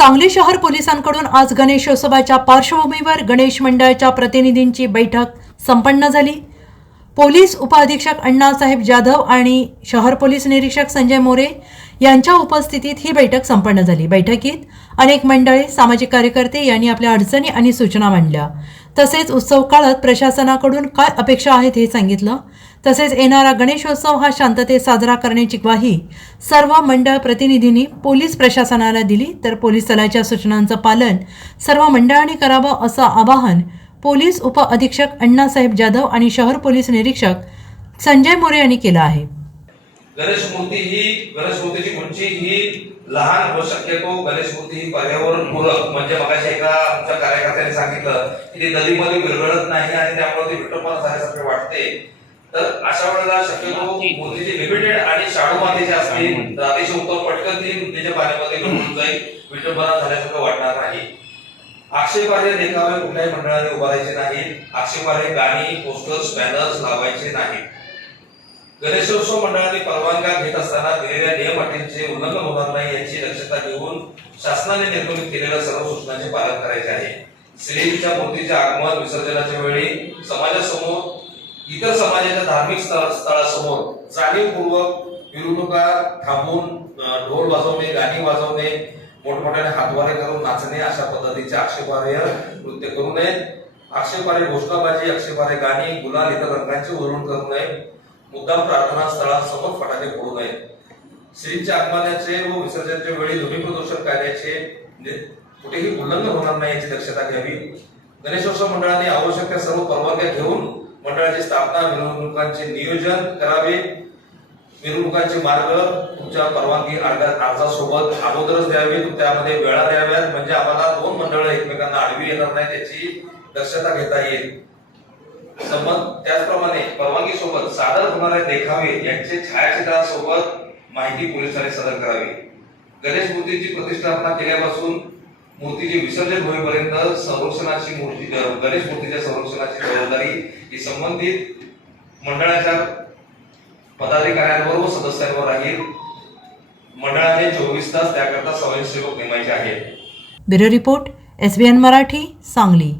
सांगली शहर पोलिसांकडून आज गणेशोत्सवाच्या पार्श्वभूमीवर गणेश मंडळाच्या प्रतिनिधींची बैठक संपन्न झाली. पोलीस उपअधीक्षक अण्णासाहेब जाधव आणि शहर पोलीस निरीक्षक संजय मोरे यांच्या उपस्थितीत ही बैठक संपन्न झाली. बैठकीत अनेक मंडळे सामाजिक कार्यकर्ते यांनी आपल्या अडचणी आणि सूचना मांडल्या. तसेच उत्सव काळात प्रशासनाकडून काय अपेक्षा आहेत हे सांगितलं. तसेच येणारा गणेशोत्सव हा शांततेत साजरा करण्याची ग्वाही सर्व मंडळ प्रतिनिधींनी पोलीस प्रशासनाला दिली. तर पोलीस दलाच्या सूचनांचं पालन सर्व मंडळांनी करावं असं आवाहन पोलीस उपअधीक्षक अण्णासाहेब जाधव आणि शहर पोलीस निरीक्षक संजय मोरे यांनी केलं आहे. गणेश मूर्ती ही गणेश मूर्तीची उंची ही लहान व शक्यतो गणेश मूर्ती ही पर्यावरण पूरक. म्हणजे मगाशी एका आमच्या कार्यकर्त्याने सांगितलं की ती नदीमध्ये विरघळत नाही आणि त्यामुळे ती विठ्ठलपणा झाल्यासारखे वाटते. तर अशा वेळेला शक्यतो मूर्तीची लिमिटेड आणि शाडू मातीची असतील तर अतिशय उत्तम पटकन ती नदीच्या पाण्यामध्ये विरघळून जाईल. विठ्ठलपणा झाल्यासारखं वाटणार नाही. आक्षेपार्ह देखावे कुठल्याही मंडळाने उभारायचे नाहीत. आक्षेपार्ह गाणी पोस्टर्स बॅनर्स लावायचे नाहीत. गणेशोत्सव मंडळाने परवानग्या घेत असताना दिलेल्या नियम अटींचे उल्लंघन होणार नाही याची दक्षता घेऊन शासनाने निर्गमित केलेल्या सर्व सूचनांचे पालन करायचे आहे. श्रीच्या मूर्तीचे आगमन विसर्जनाच्या वेळी समाजासमोर इतर समाजाच्या धार्मिक स्थळ- स्थळासमोर जाणीवपूर्वक मिरवणुका थांबून ढोल वाजवणे गाणी वाजवणे मोठमोठ्याने हातवारे करून नाचणे अशा पद्धतीचे आक्षेपार्ह नृत्य करू नये. आक्षेपार्ह घोषणाबाजी आक्षेपार्ह गाणी गुलाल इतर रंगांचे उधळून करू नये. मुद्दाम प्रार्थना स्थळासमोर फटाके फोडू नये. श्रींच्या आगमनाचे व विसर्जनाच्या वेळी ध्वनी प्रदूषण कायद्याचे कुठेही उल्लंघन होणार नाही याची दक्षता घ्यावी. गणेशोत्सव मंडळाने आवश्यक त्या सर्व परवानग्या घेऊन मंडळाची स्थापना मिरवणुकांचे नियोजन करावे. मिरवणुकांचे मार्ग तुमच्या परवानगी अर्जासोबत अगोदरच द्यावे. त्यामध्ये वेळा द्याव्यात. म्हणजे आम्हाला दोन मंडळ एकमेकांना आडवी येणार नाही त्याची दक्षता घेता येईल. संबंध त्याचप्रमाणे परवानगी सोबत सादर होणारे देखावे यांचे छायाचित्रासोबत माहिती पोलिसांनी सादर करावी. गणेश मूर्तीची प्रतिष्ठापना केल्यापासून मूर्तीचे विसर्जन होईपर्यंत संरक्षणाची मूर्ती गणेश मूर्तीच्या संरक्षणाची जबाबदारी ही संबंधित मंडळाच्या पदाधिकाऱ्यांवर व सदस्यांवर राहील. मंडळाने चोवीस तास त्याकरता स्वयंसेवक नेमायचे आहेत. Bureau report S Marathi Sangli.